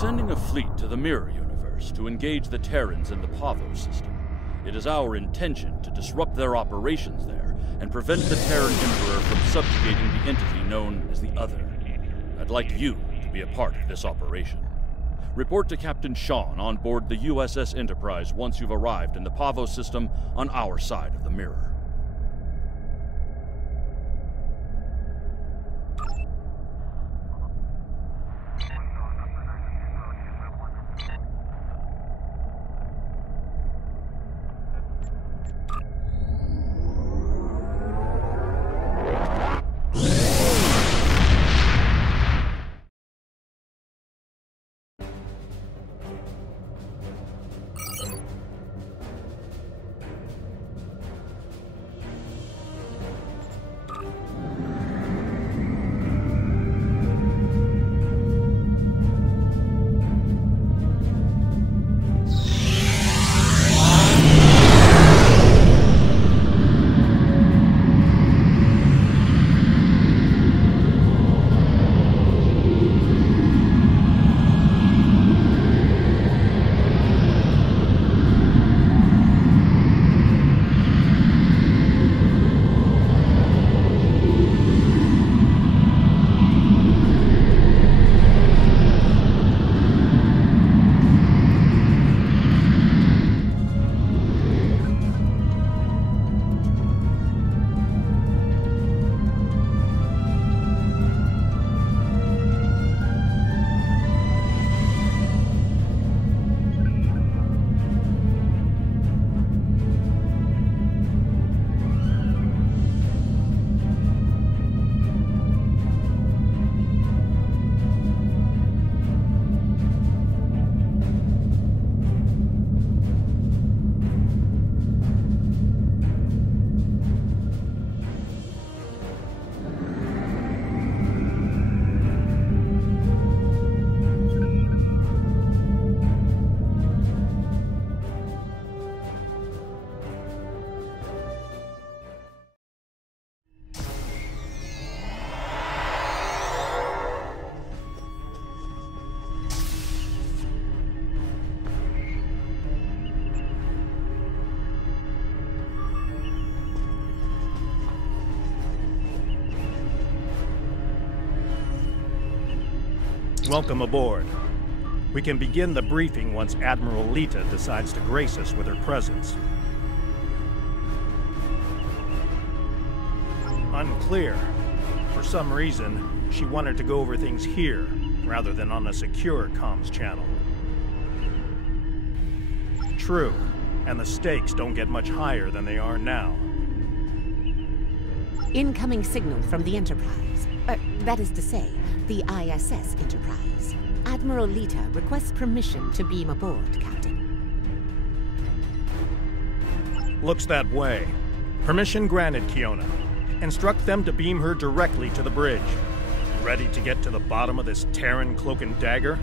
sending a fleet to the Mirror Universe to engage the Terrans in the Pavo system. It is our intention to disrupt their operations there and prevent the Terran Emperor from subjugating the entity known as the Other. I'd like you to be a part of this operation. Report to Captain Sean on board the USS Enterprise once you've arrived in the Pavo system on our side of the mirror. Welcome aboard. We can begin the briefing once Admiral Lita decides to grace us with her presence. Unclear. For some reason, she wanted to go over things here, rather than on a secure comms channel. True, and the stakes don't get much higher than they are now. Incoming signal from the Enterprise. That is to say, the ISS Enterprise. Admiral Lita requests permission to beam aboard, Captain. Looks that way. Permission granted, Kiona. Instruct them to beam her directly to the bridge. Ready to get to the bottom of this Terran cloak and dagger?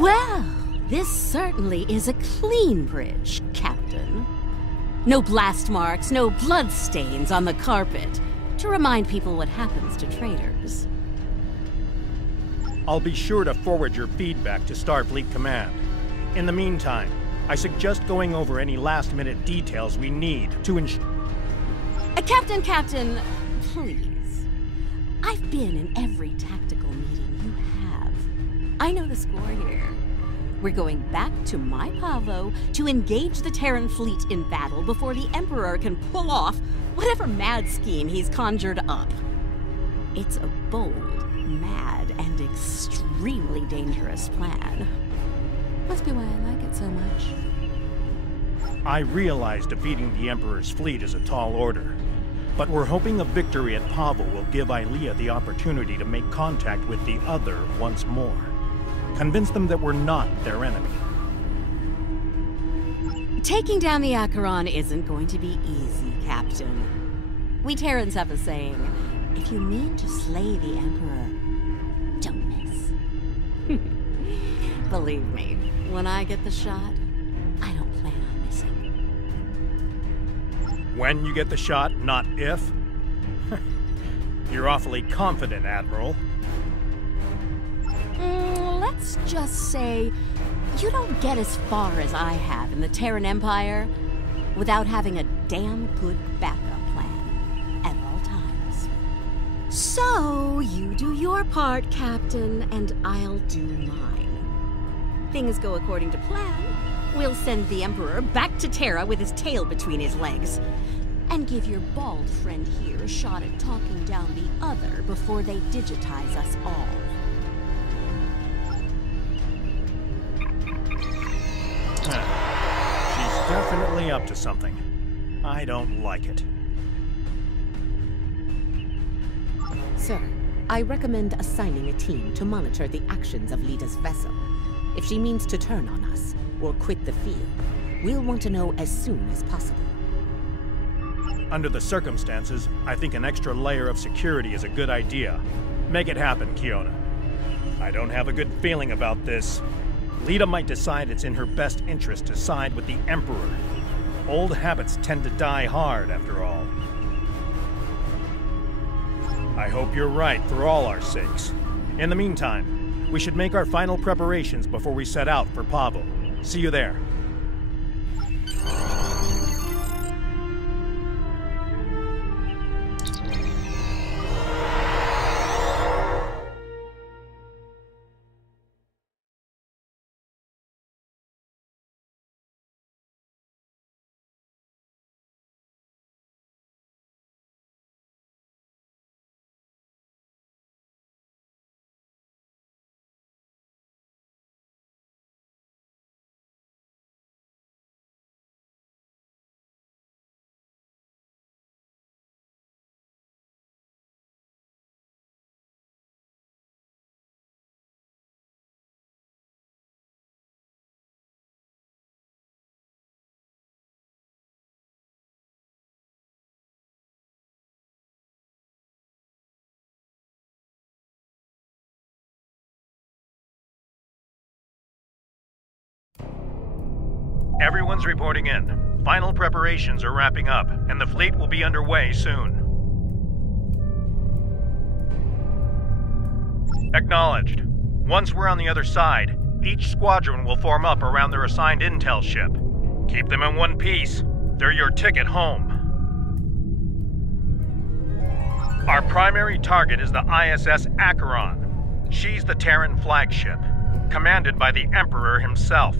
Well, this certainly is a clean bridge, Captain. No blast marks, no blood stains on the carpet, to remind people what happens to traitors. I'll be sure to forward your feedback to Starfleet Command. In the meantime, I suggest going over any last-minute details we need to ensure... Captain, please. I've been in every tactical meeting you have. I know the score here. We're going back to my Pavo to engage the Terran fleet in battle before the Emperor can pull off whatever mad scheme he's conjured up. It's a bold, mad, and extremely dangerous plan. Must be why I like it so much. I realize defeating the Emperor's fleet is a tall order, but we're hoping a victory at Pavo will give Ilia the opportunity to make contact with the Other once more. Convince them that we're not their enemy. Taking down the Acheron isn't going to be easy, Captain. We Terrans have a saying, if you mean to slay the Emperor, don't miss. Believe me, when I get the shot, I don't plan on missing. When you get the shot, not if? You're awfully confident, Admiral. Let's just say you don't get as far as I have in the Terran Empire without having a damn good backup plan at all times. So, you do your part, Captain, and I'll do mine. Things go according to plan. We'll send the Emperor back to Terra with his tail between his legs, and give your bald friend here a shot at talking down the other before they digitize us all. She's definitely up to something. I don't like it. Sir, I recommend assigning a team to monitor the actions of Lyta's vessel. If she means to turn on us, or quit the field, we'll want to know as soon as possible. Under the circumstances, I think an extra layer of security is a good idea. Make it happen, Kiona. I don't have a good feeling about this. Lyta might decide it's in her best interest to side with the Emperor. Old habits tend to die hard, after all. I hope you're right for all our sakes. In the meantime, we should make our final preparations before we set out for Pavo. See you there. Everyone's reporting in. Final preparations are wrapping up, and the fleet will be underway soon. Acknowledged. Once we're on the other side, each squadron will form up around their assigned intel ship. Keep them in one piece. They're your ticket home. Our primary target is the ISS Acheron. She's the Terran flagship, commanded by the Emperor himself.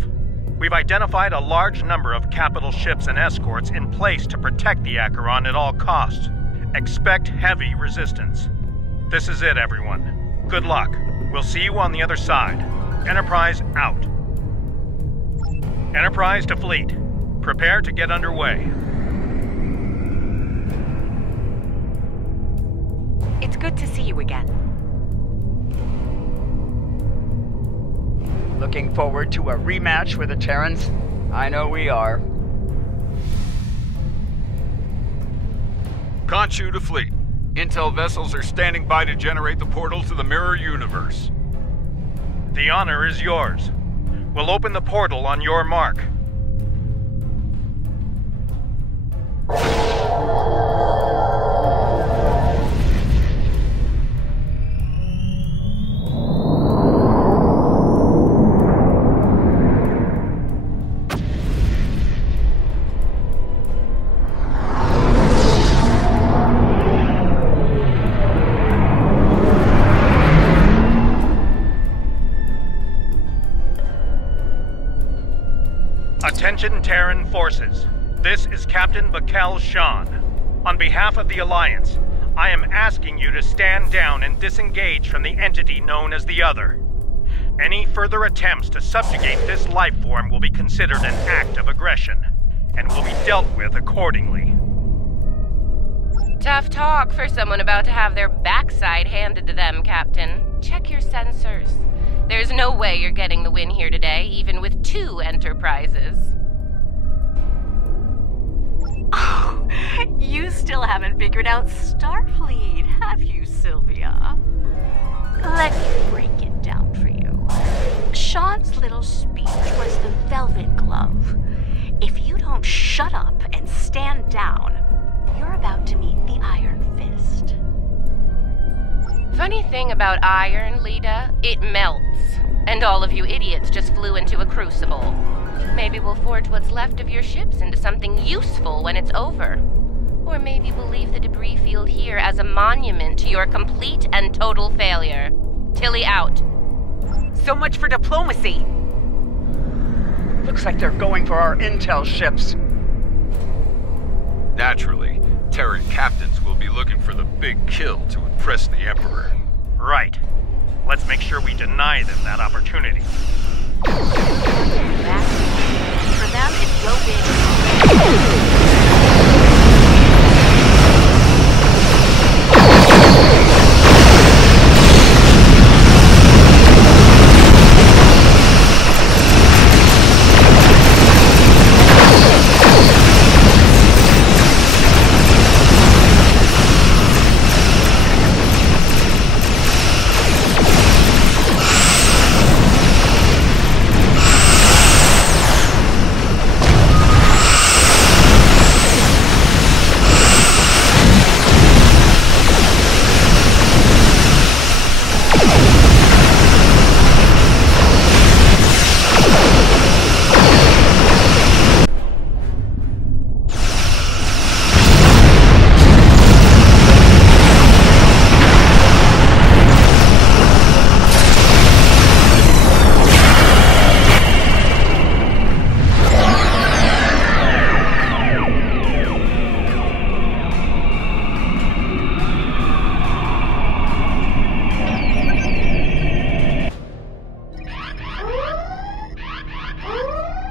We've identified a large number of capital ships and escorts in place to protect the Acheron at all costs. Expect heavy resistance. This is it, everyone. Good luck. We'll see you on the other side. Enterprise out. Enterprise to fleet. Prepare to get underway. It's good to see you again. Looking forward to a rematch with the Terrans? I know we are. Khonshu to fleet. Intel vessels are standing by to generate the portal to the Mirror Universe. The honor is yours. We'll open the portal on your mark. Attention Terran forces. This is Captain Bakel Shan. On behalf of the Alliance, I am asking you to stand down and disengage from the entity known as the Other. Any further attempts to subjugate this life form will be considered an act of aggression, and will be dealt with accordingly. Tough talk for someone about to have their backside handed to them, Captain. Check your sensors. There's no way you're getting the win here today, even with 2 Enterprises. Oh, you still haven't figured out Starfleet, have you, Sylvia? Let me break it down for you. Sean's little speech was the velvet glove. If you don't shut up and stand down, you're about to meet the Iron Fist. Funny thing about iron, Lita, it melts. And all of you idiots just flew into a crucible. Maybe we'll forge what's left of your ships into something useful when it's over. Or maybe we'll leave the debris field here as a monument to your complete and total failure. Tilly out. So much for diplomacy. Looks like they're going for our intel ships. Naturally, Terran captains will be looking for the big kill to impress the Emperor. Right. Let's make sure we deny them that opportunity. For them, it's go big.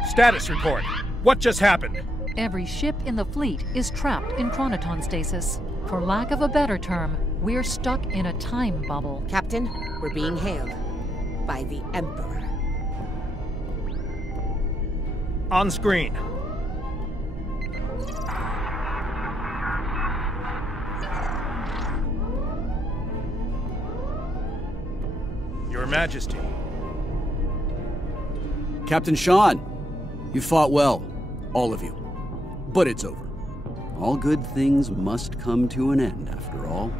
Status report. What just happened? Every ship in the fleet is trapped in chronoton stasis. For lack of a better term, we're stuck in a time bubble. Captain, we're being hailed by the Emperor. On screen. Your Majesty. Captain Sean, you fought well. All of you. But it's over. All good things must come to an end, after all.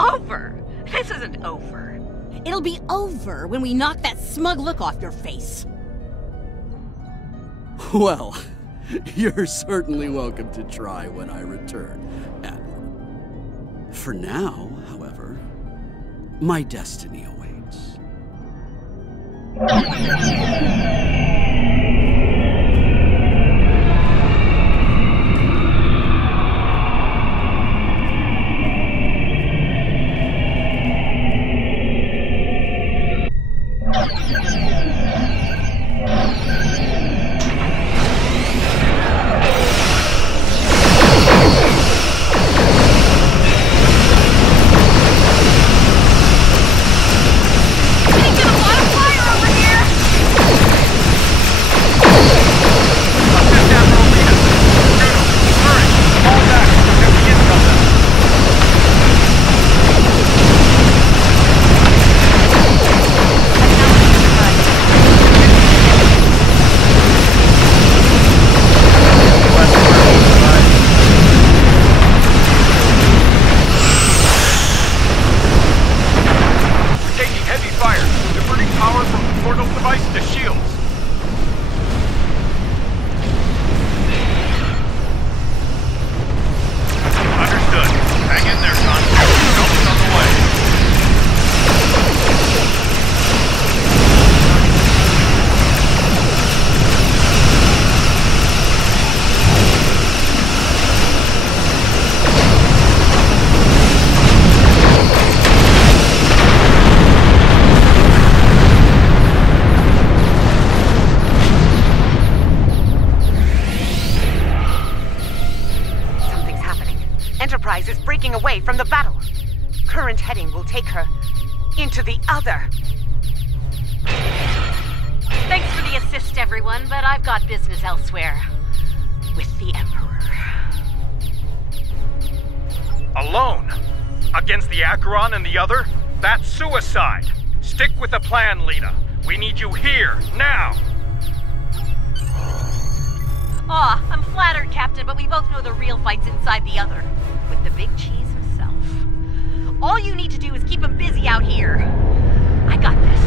Over? This isn't over. It'll be over when we knock that smug look off your face. Well, you're certainly welcome to try when I return, Admiral. For now, however, my destiny awaits. Enterprise is breaking away from the battle. Current heading will take her into the other. Thanks for the assist, everyone, but I've got business elsewhere. With the Emperor. Alone? Against the Acheron and the other? That's suicide! Stick with the plan, Lita. We need you here, now! Aw, I'm flattered, Captain, but we both know the real fight's inside the other. With the big cheese himself. All you need to do is keep him busy crazy out here. I got this.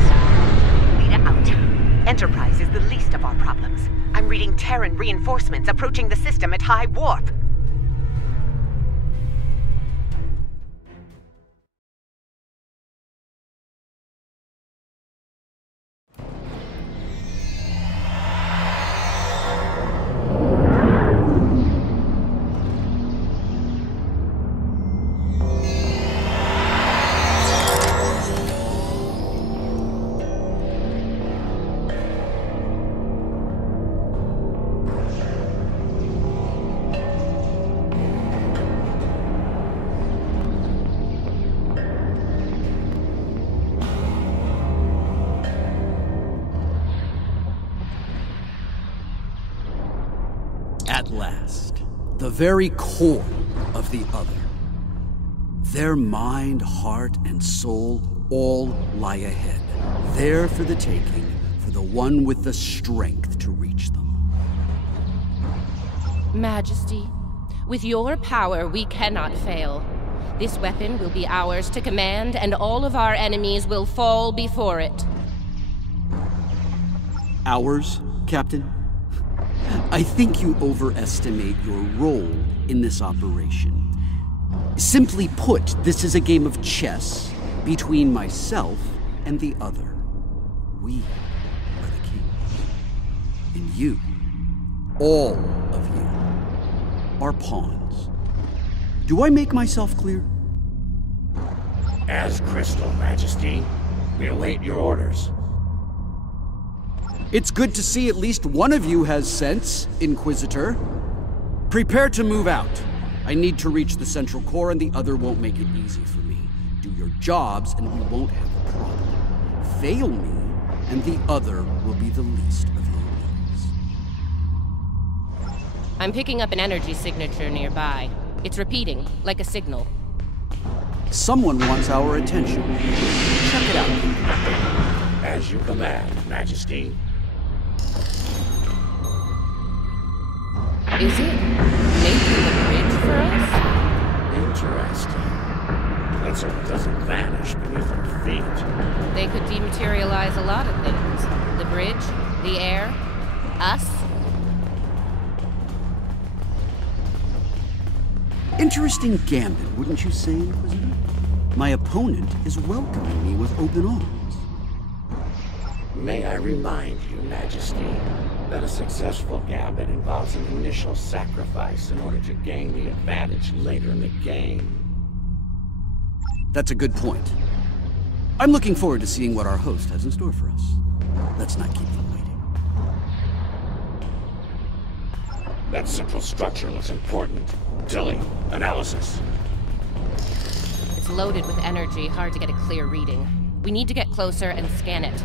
Lita out. Enterprise is the least of our problems. I'm reading Terran reinforcements approaching the system at high warp. At last, the very core of the other. Their mind, heart, and soul all lie ahead, there for the taking, for the one with the strength to reach them. Majesty, with your power, we cannot fail. This weapon will be ours to command, and all of our enemies will fall before it. Ours, Captain? I think you overestimate your role in this operation. Simply put, this is a game of chess between myself and the other. We are the king. And you, all of you, are pawns. Do I make myself clear? As crystal, Majesty. We await your orders. It's good to see at least one of you has sense, Inquisitor. Prepare to move out. I need to reach the central core, and the other won't make it easy for me. Do your jobs, and we won't have a problem. Fail me, and the other will be the least of your worries. I'm picking up an energy signature nearby. It's repeating, like a signal. Someone wants our attention. Check it out. As you command, Majesty. Is it making the bridge for us? Interesting. Let's hope it doesn't vanish beneath our feet. They could dematerialize a lot of things. The bridge, the air, us. Interesting gambit, wouldn't you say, Inquisitor? My opponent is welcoming me with open arms. May I remind you, Majesty, that a successful gambit involves an initial sacrifice in order to gain the advantage later in the game. That's a good point. I'm looking forward to seeing what our host has in store for us. Let's not keep them waiting. That central structure looks important. Tilly, analysis. It's loaded with energy, hard to get a clear reading. We need to get closer and scan it.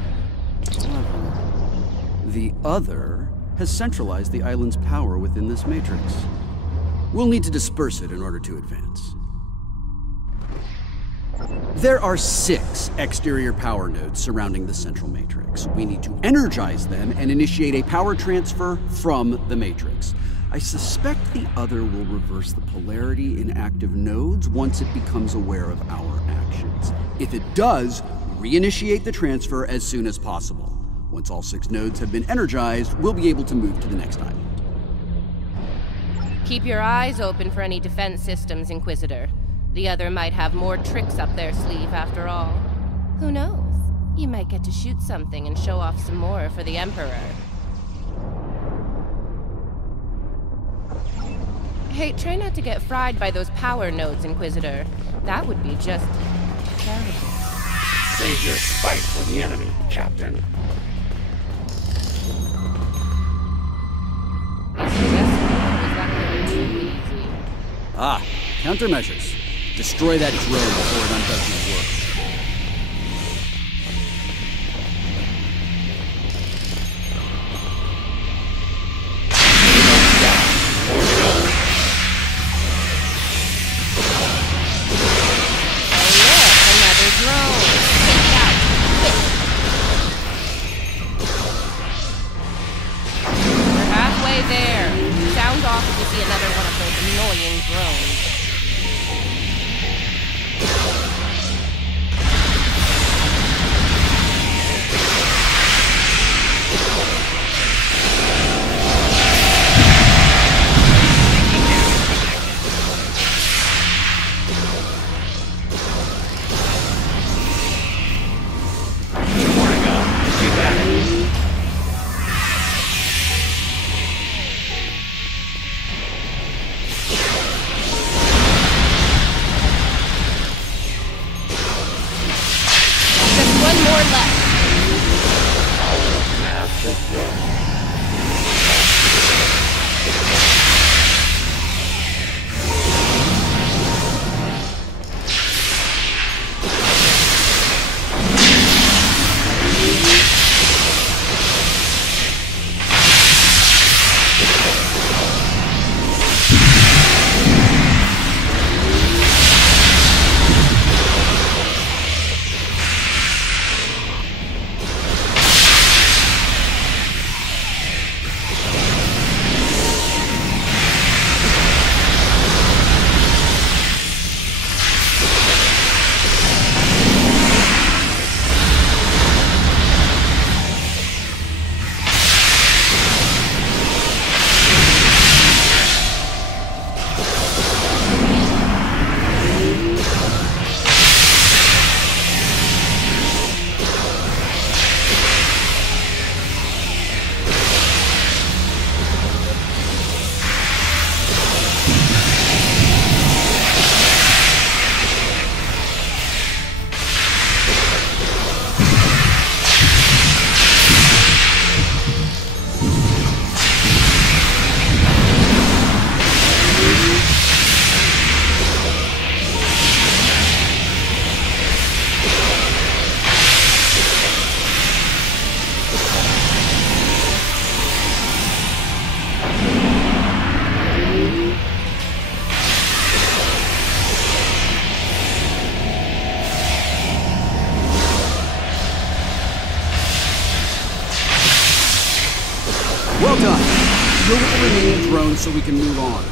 The other has centralized the island's power within this matrix. We'll need to disperse it in order to advance. There are 6 exterior power nodes surrounding the central matrix. We need to energize them and initiate a power transfer from the matrix. I suspect the other will reverse the polarity in active nodes once it becomes aware of our actions. If it does, reinitiate the transfer as soon as possible. Once all 6 nodes have been energized, we'll be able to move to the next island. Keep your eyes open for any defense systems, Inquisitor. The other might have more tricks up their sleeve after all. Who knows? You might get to shoot something and show off some more for the Emperor. Hey, try not to get fried by those power nodes, Inquisitor. That would be just terrible. Save your spite for the enemy, Captain. Ah, countermeasures. Destroy that drone before it undoes my work. Well done. Deal with the remaining drones so we can move on.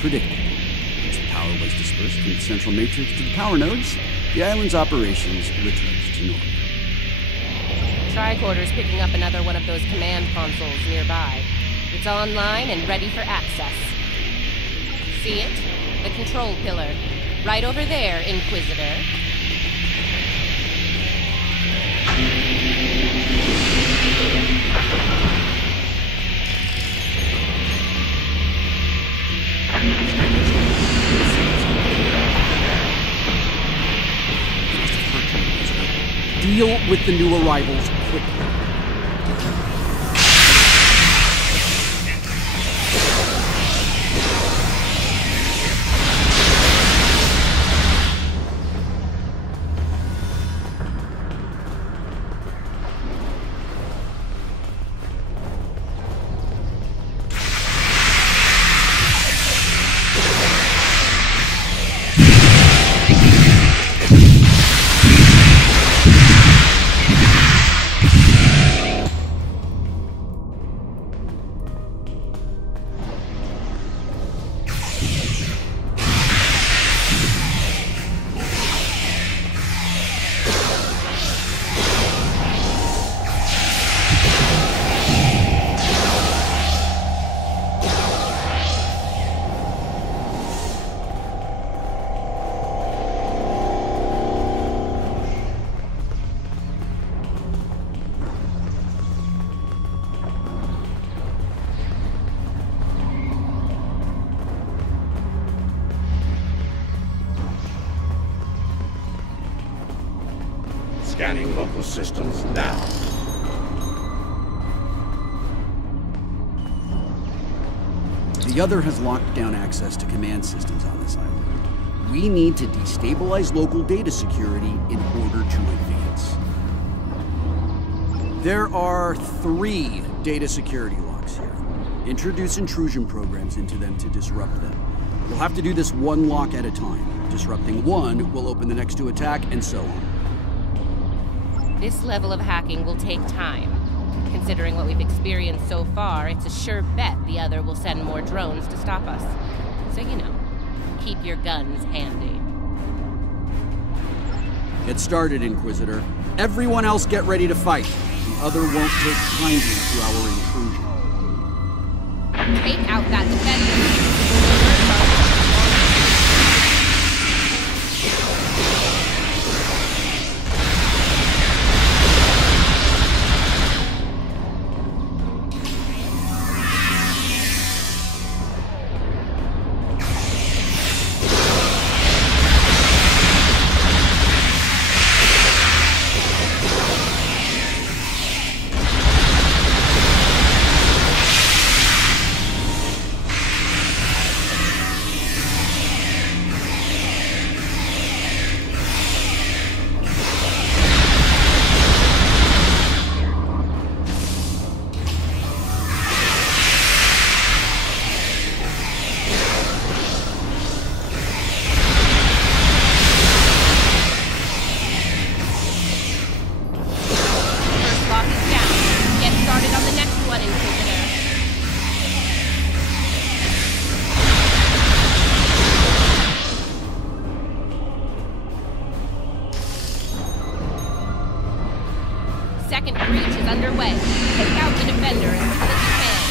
Predicted. Once the power was dispersed from the central matrix to the power nodes, the island's operations returned to normal. Tricorder's picking up another one of those command consoles nearby. It's online and ready for access. See it? The control pillar. Right over there, Inquisitor. Deal with the new arrivals quickly. Scanning local systems now. The other has locked down access to command systems on this island. We need to destabilize local data security in order to advance. There are 3 data security locks here. Introduce intrusion programs into them to disrupt them. You'll have to do this one lock at a time. Disrupting one will open the next to attack, and so on. This level of hacking will take time. Considering what we've experienced so far, it's a sure bet the other will send more drones to stop us. So, you know, keep your guns handy. Get started, Inquisitor. Everyone else get ready to fight. The other won't take kindly to our intrusion. Take out that defender! Second breach is underway. Take out the defender as quickly as you can.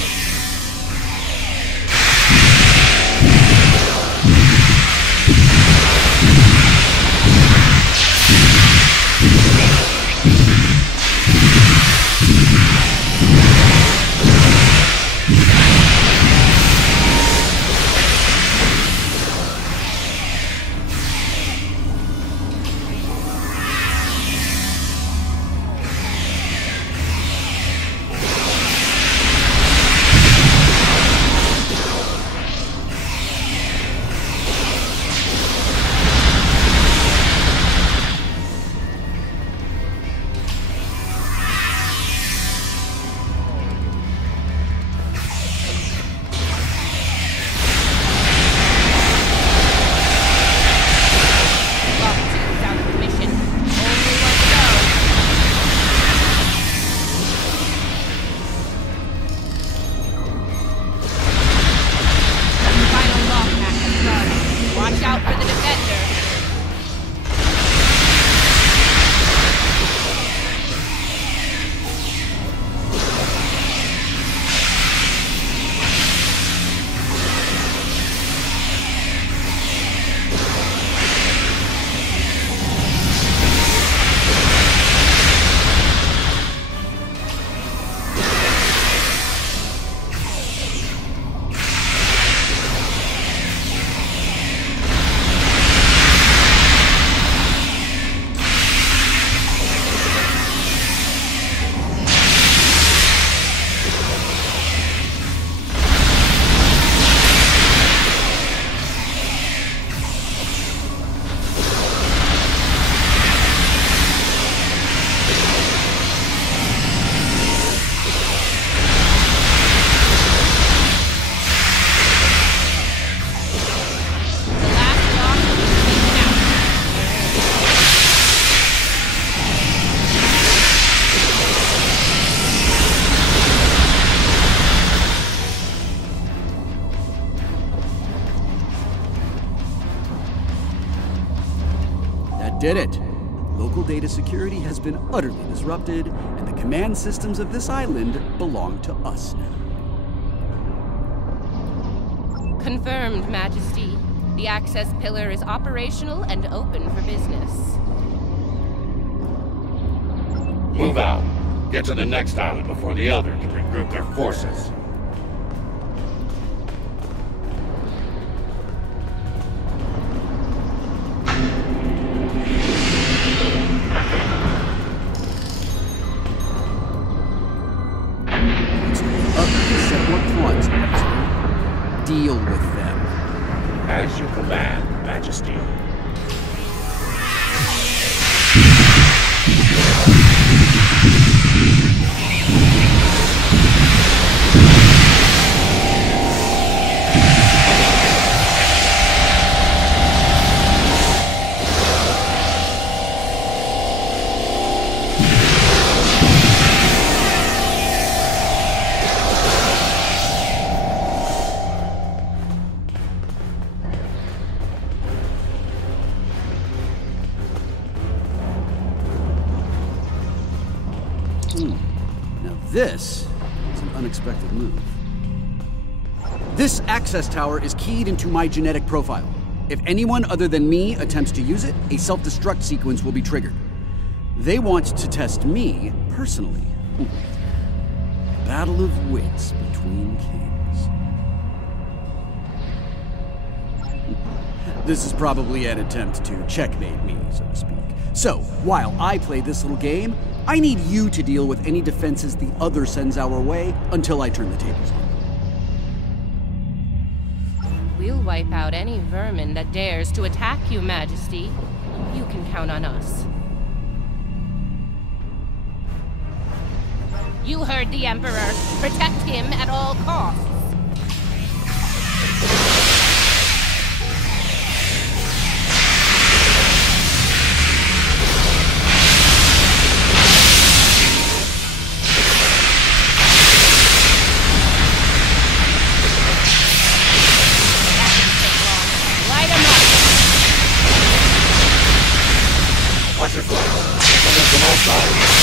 did it. Local data security has been utterly disrupted, and the command systems of this island belong to us now. Confirmed, Majesty. The access pillar is operational and open for business. Move out. Get to the next island before the Elder can regroup their forces. Deal with them. As you command, Majesty. Now this is an unexpected move. This access tower is keyed into my genetic profile. If anyone other than me attempts to use it, a self-destruct sequence will be triggered. They want to test me personally. Battle of wits between kings. This is probably an attempt to checkmate me, so to speak. So, while I play this little game, I need you to deal with any defenses the other sends our way until I turn the tables on. We'll wipe out any vermin that dares to attack you, Majesty. You can count on us. You heard the Emperor. Protect him at all costs. Watch your foot. Coming from all sides.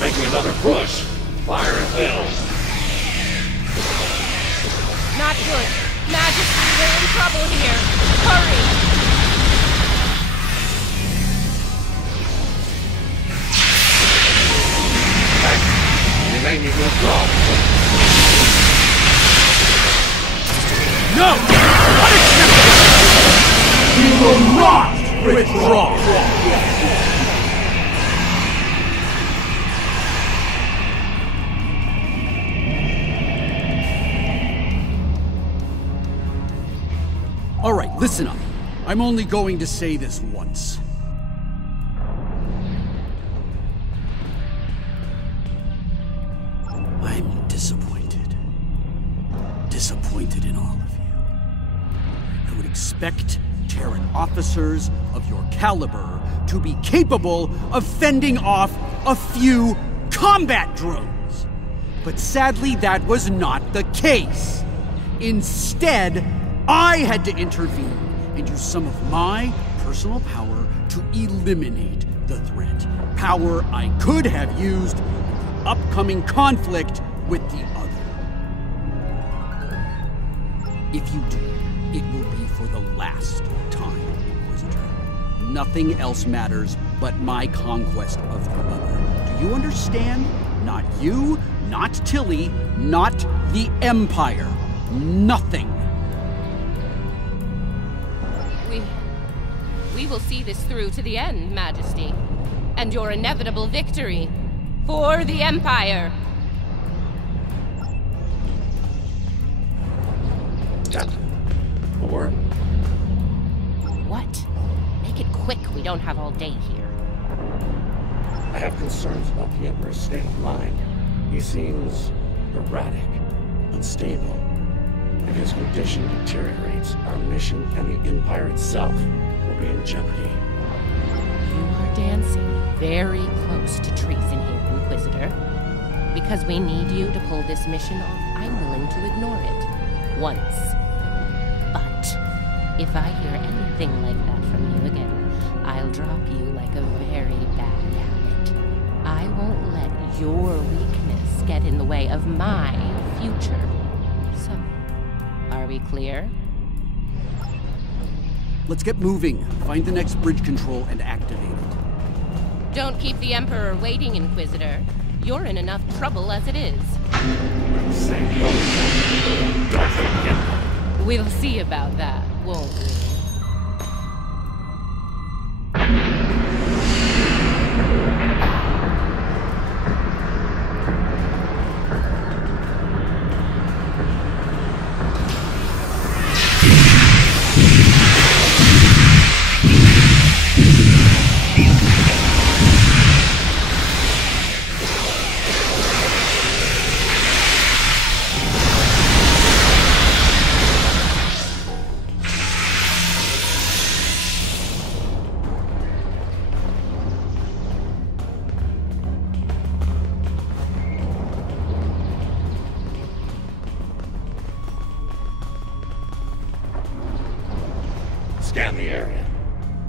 Making another push. Fire and fill. Not good. Majesty, we're in trouble here. Hurry! Hey, they made me withdraw. No! Unacceptable! You will not withdraw! All right, listen up. I'm only going to say this once. I'm disappointed. Disappointed in all of you. I would expect Terran officers of your caliber to be capable of fending off a few combat drones. But sadly, that was not the case. Instead, I had to intervene and use some of my personal power to eliminate the threat. Power I could have used in the upcoming conflict with the other. If you do, it will be for the last time, Inquisitor. Nothing else matters but my conquest of the other. Do you understand? Not you, not Tilly, not the Empire. Nothing. We will see this through to the end, Majesty. and your inevitable victory for the Empire. Or? What? Make it quick, we don't have all day here. I have concerns about the Emperor's state of mind. He seems erratic, unstable. If his condition deteriorates, our mission and the Empire itself will be in jeopardy. You are dancing very close to treason here, Inquisitor. Because we need you to pull this mission off, I'm willing to ignore it. Once. But if I hear anything like that from you again, I'll drop you like a very bad habit. I won't let your weakness get in the way of my future. So, are we clear? Let's get moving. Find the next bridge control and activate it. Don't keep the Emperor waiting, Inquisitor. You're in enough trouble as it is. We'll see about that, won't we? Scan the area.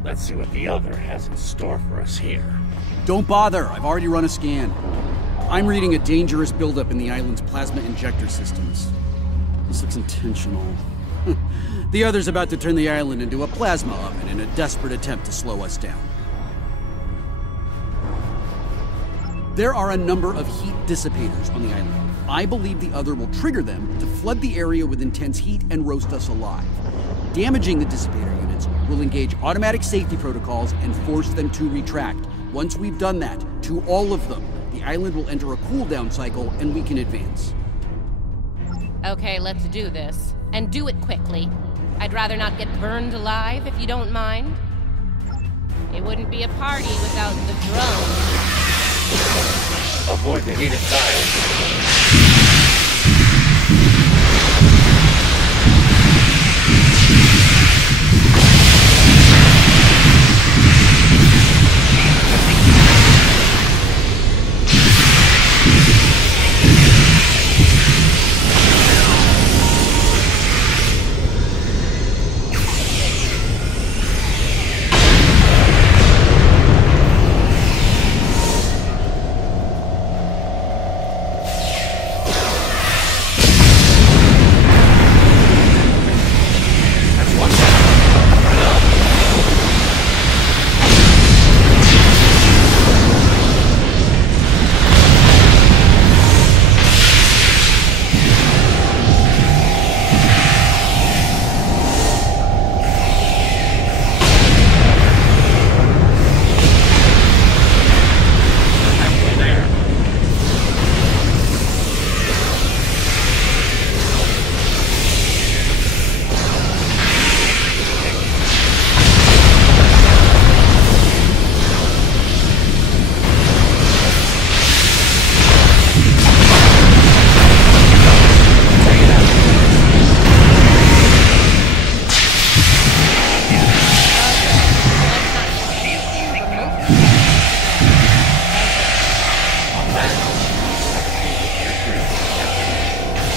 Let's see what the other has in store for us here. Don't bother, I've already run a scan. I'm reading a dangerous buildup in the island's plasma injector systems. This looks intentional. The other's about to turn the island into a plasma oven in a desperate attempt to slow us down. There are a number of heat dissipators on the island. I believe the other will trigger them to flood the area with intense heat and roast us alive. Damaging the dissipator units will engage automatic safety protocols and force them to retract. Once we've done that, to all of them, the island will enter a cooldown cycle and we can advance. Okay, let's do this. And do it quickly. I'd rather not get burned alive, if you don't mind. It wouldn't be a party without the drone. Avoid the heated tires.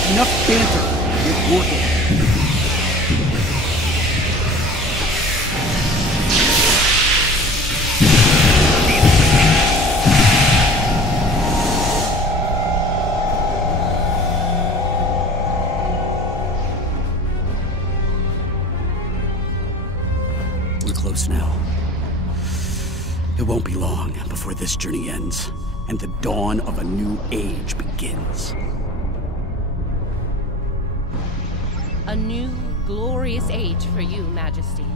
Enough banter. It's working. We're close now. It won't be long before this journey ends, and the dawn of a new age begins. A new, glorious age for you, Majesty.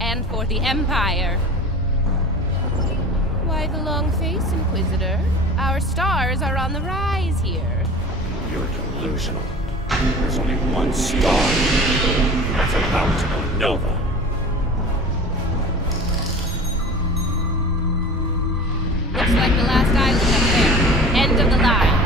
And for the Empire. Why the long face, Inquisitor? Our stars are on the rise here. You're delusional. There's only one star. It's about to go nova. Looks like the last island up there. End of the line.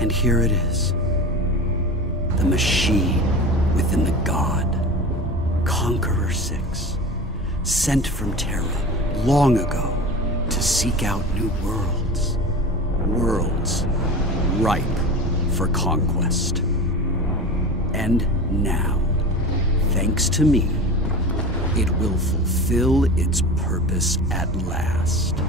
And here it is. The machine within the god. Conqueror 6. Sent from Terra long ago to seek out new worlds. Worlds ripe for conquest. And now, thanks to me, it will fulfill its purpose at last.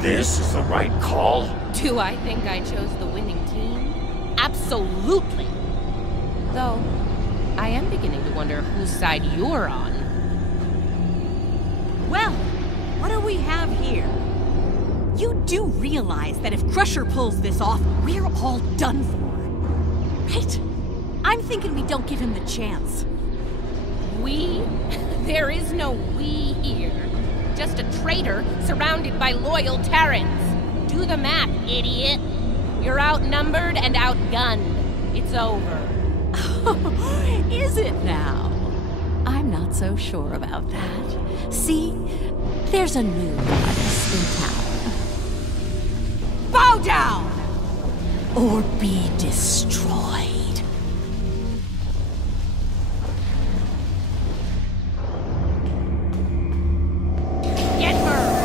This is the right call? Do I think I chose the winning team? Absolutely! Though, I am beginning to wonder whose side you're on. Well, what do we have here? You do realize that if Crusher pulls this off, we're all done for, right? I'm thinking we don't give him the chance. We? There is no we here. Just a traitor surrounded by loyal Terrans. Do the math, idiot. You're outnumbered and outgunned. It's over. Is it now? I'm not so sure about that. See, there's a new goddess in town. Bow down! Or be destroyed. Get her!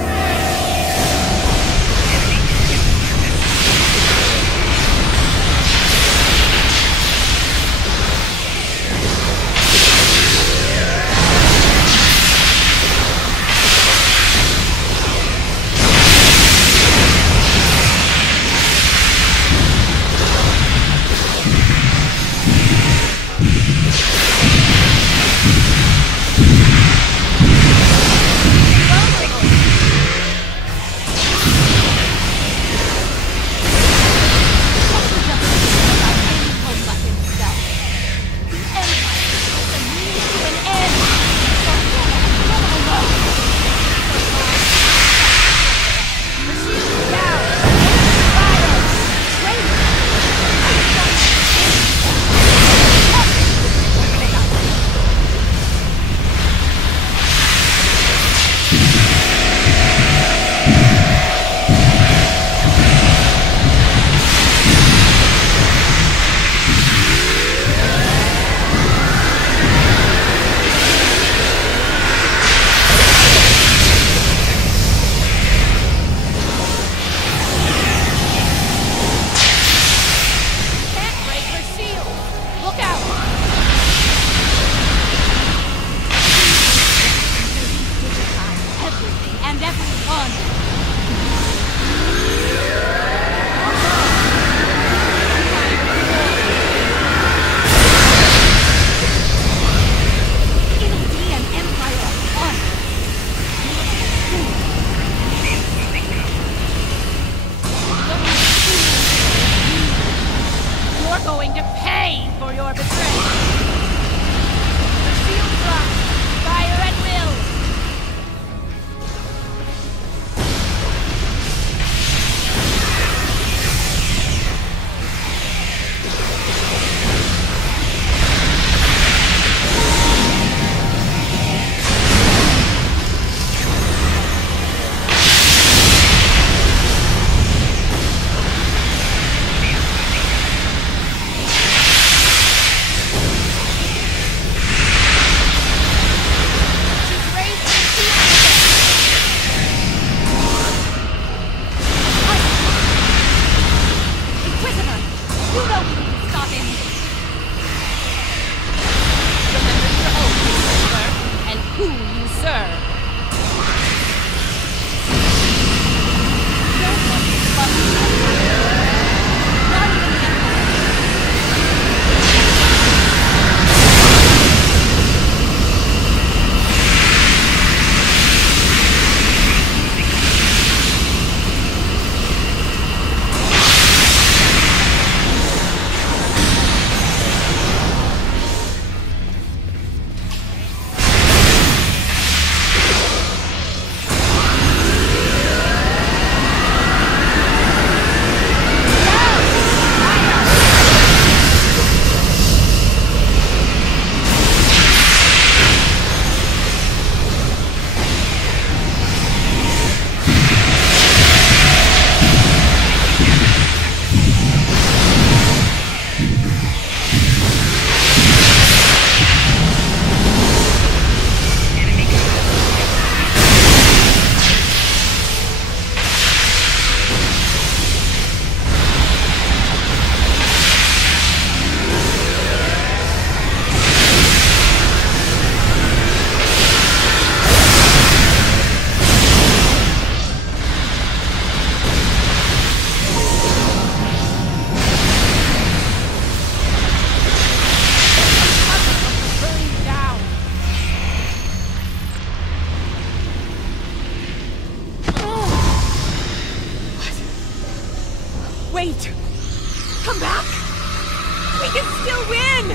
Wait! Come back! We can still win!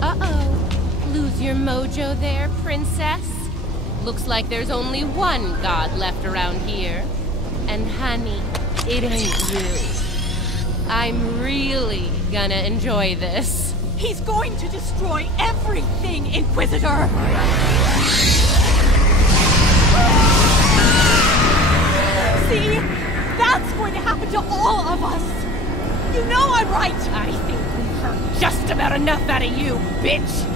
Uh-oh. Lose your mojo there, princess? Looks like there's only one god left around here. And honey, it ain't you. I'm really gonna enjoy this. He's going to destroy everything, Inquisitor! See? That's going to happen to all of us! You know I'm right! I think we've heard just about enough out of you, bitch!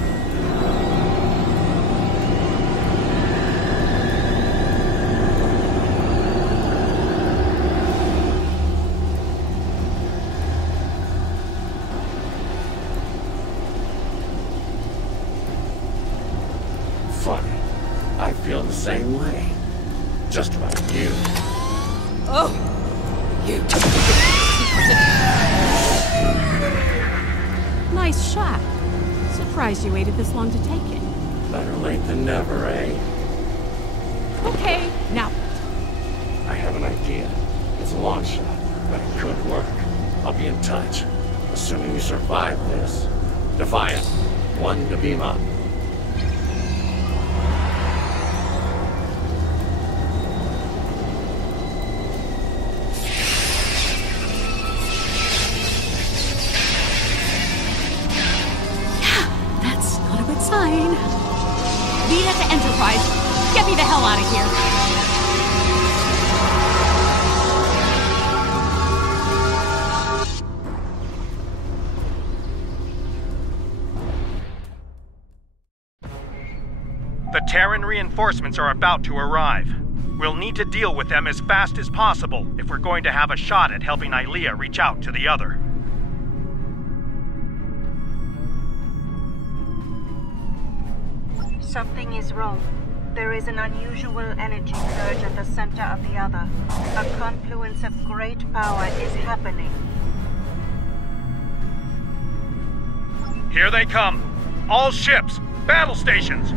Funny. I feel the same way. Just about you. Oh! You... Nice shot. Surprised you waited this long to take it. Better late than never, eh? Okay, now. I have an idea. It's a long shot, but it could work. I'll be in touch. Assuming you survive this. Defiant. 1 to beam up. Fine. Lead us to Enterprise. Get me the hell out of here. The Terran reinforcements are about to arrive. We'll need to deal with them as fast as possible if we're going to have a shot at helping Aelia reach out to the other. Something is wrong. There is an unusual energy surge at the center of the other. A confluence of great power is happening. Here they come! All ships! Battle stations!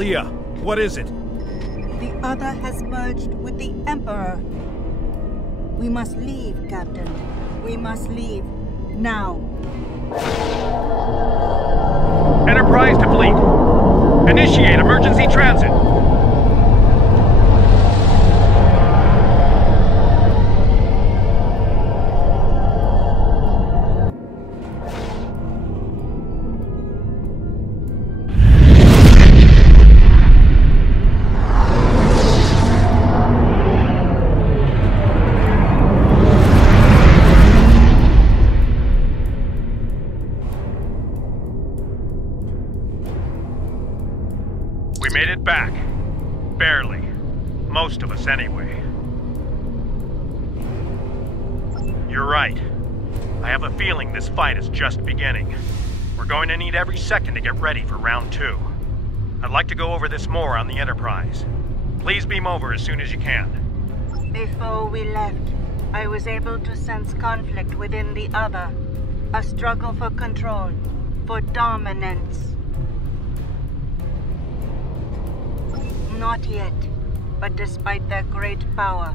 Ilia, what is it? The other has merged with the Emperor. We must leave, Captain. We must leave. Now. Enterprise to fleet. Initiate emergency transit. Back. Barely. Most of us, anyway. You're right. I have a feeling this fight is just beginning. We're going to need every second to get ready for round 2. I'd like to go over this more on the Enterprise. Please beam over as soon as you can. Before we left, I was able to sense conflict within the other. A struggle for control, for dominance. Not yet, but despite their great power,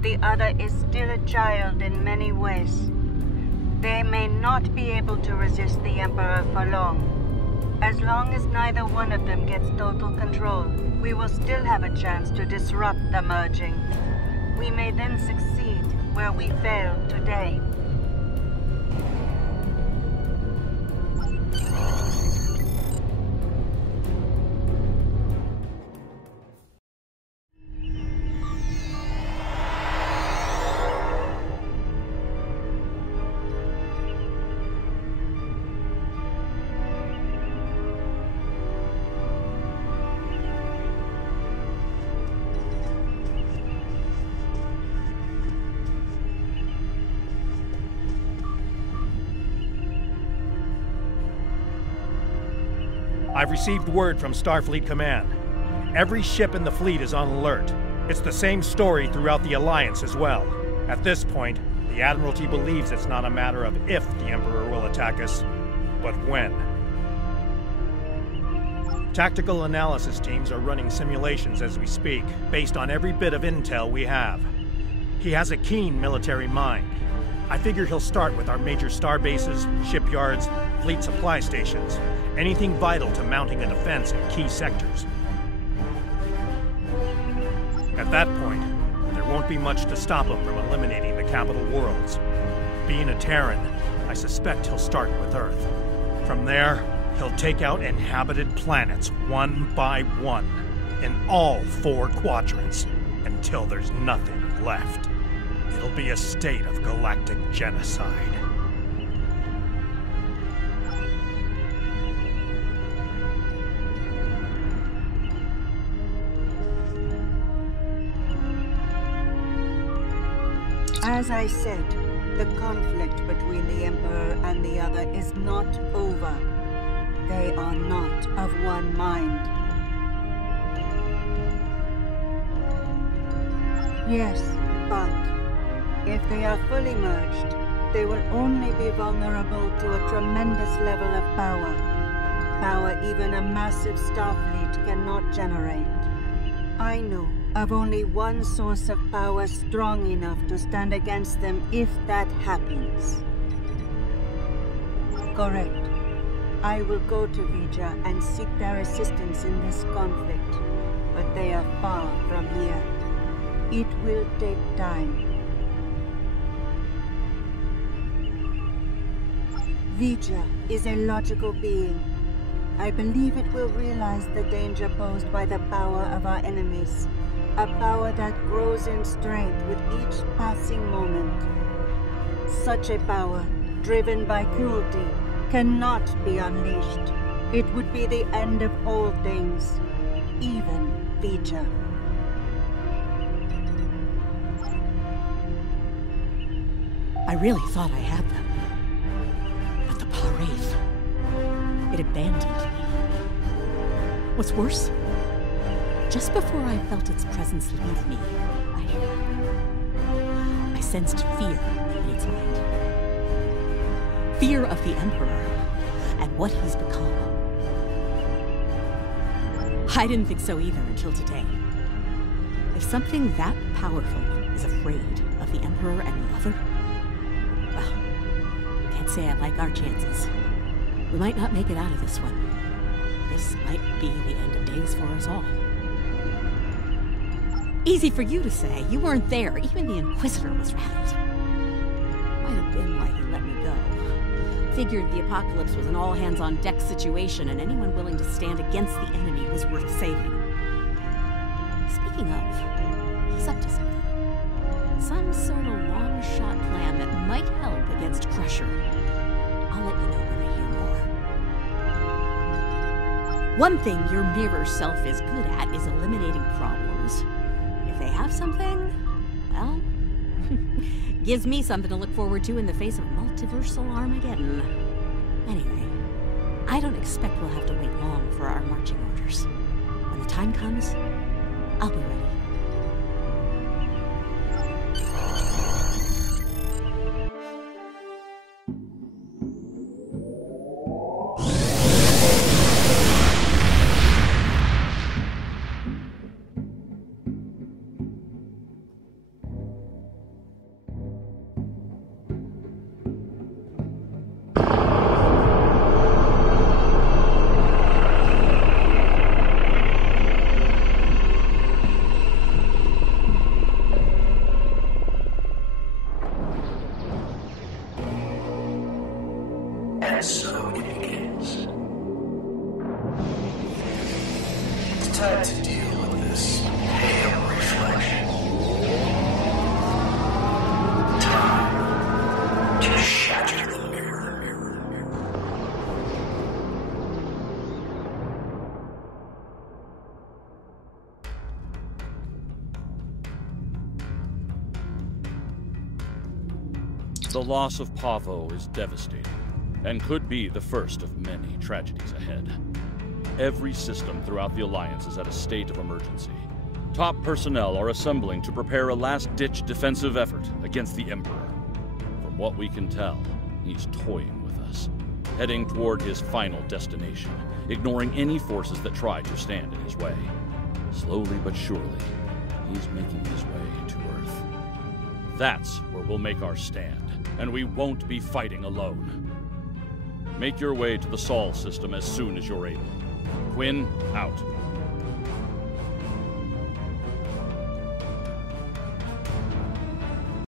the other is still a child in many ways. They may not be able to resist the Emperor for long. As long as neither one of them gets total control, we will still have a chance to disrupt the merging. We may then succeed where we failed today. I've received word from Starfleet Command. Every ship in the fleet is on alert. It's the same story throughout the Alliance as well. At this point, the Admiralty believes it's not a matter of if the Emperor will attack us, but when. Tactical analysis teams are running simulations as we speak, based on every bit of intel we have. He has a keen military mind. I figure he'll start with our major star bases, shipyards, fleet supply stations, anything vital to mounting a defense in key sectors. At that point, there won't be much to stop him from eliminating the capital worlds. Being a Terran, I suspect he'll start with Earth. From there, he'll take out inhabited planets one by one, in all 4 quadrants, until there's nothing left. It'll be a state of galactic genocide. As I said, the conflict between the Emperor and the other is not over. They are not of one mind. Yes, but if they are fully merged, they will only be vulnerable to a tremendous level of power. Power even a massive Starfleet cannot generate. I know of only one source of power strong enough to stand against them if that happens. Correct. I will go to Vija and seek their assistance in this conflict, but they are far from here. It will take time. Vija is a logical being. I believe it will realize the danger posed by the power of our enemies. A power that grows in strength with each passing moment. Such a power, driven by cruelty, cannot be unleashed. It would be the end of all things, even Vija. I really thought I had them. But the Pah-wraith, it abandoned me. What's worse, just before I felt its presence leave me, I sensed fear in its mind. Fear of the Emperor and what he's become. I didn't think so either until today. If something that powerful is afraid of the Emperor and the Other, well, can't say I like our chances. We might not make it out of this one. This might be the end of days for us all. Easy for you to say. You weren't there. Even the Inquisitor was rattled. Might have been why he let me go. Figured the apocalypse was an all-hands-on-deck situation, and anyone willing to stand against the enemy was worth saving. Speaking of, he's up to something. Some sort of long-shot plan that might help against Crusher. I'll let you know when I hear more. One thing your mirror self is good at is eliminating problems. If they have something, well, gives me something to look forward to in the face of multiversal Armageddon. Anyway, I don't expect we'll have to wait long for our marching orders. When the time comes, I'll be ready. And so it begins. It's time to deal with this pale reflection. Time to shatter the mirror. The loss of Pavo is devastating, and could be the first of many tragedies ahead. Every system throughout the Alliance is at a state of emergency. Top personnel are assembling to prepare a last-ditch defensive effort against the Emperor. From what we can tell, he's toying with us, heading toward his final destination, ignoring any forces that try to stand in his way. Slowly but surely, he's making his way to Earth. That's where we'll make our stand, and we won't be fighting alone. Make your way to the Sol system as soon as you're able. Quinn, out.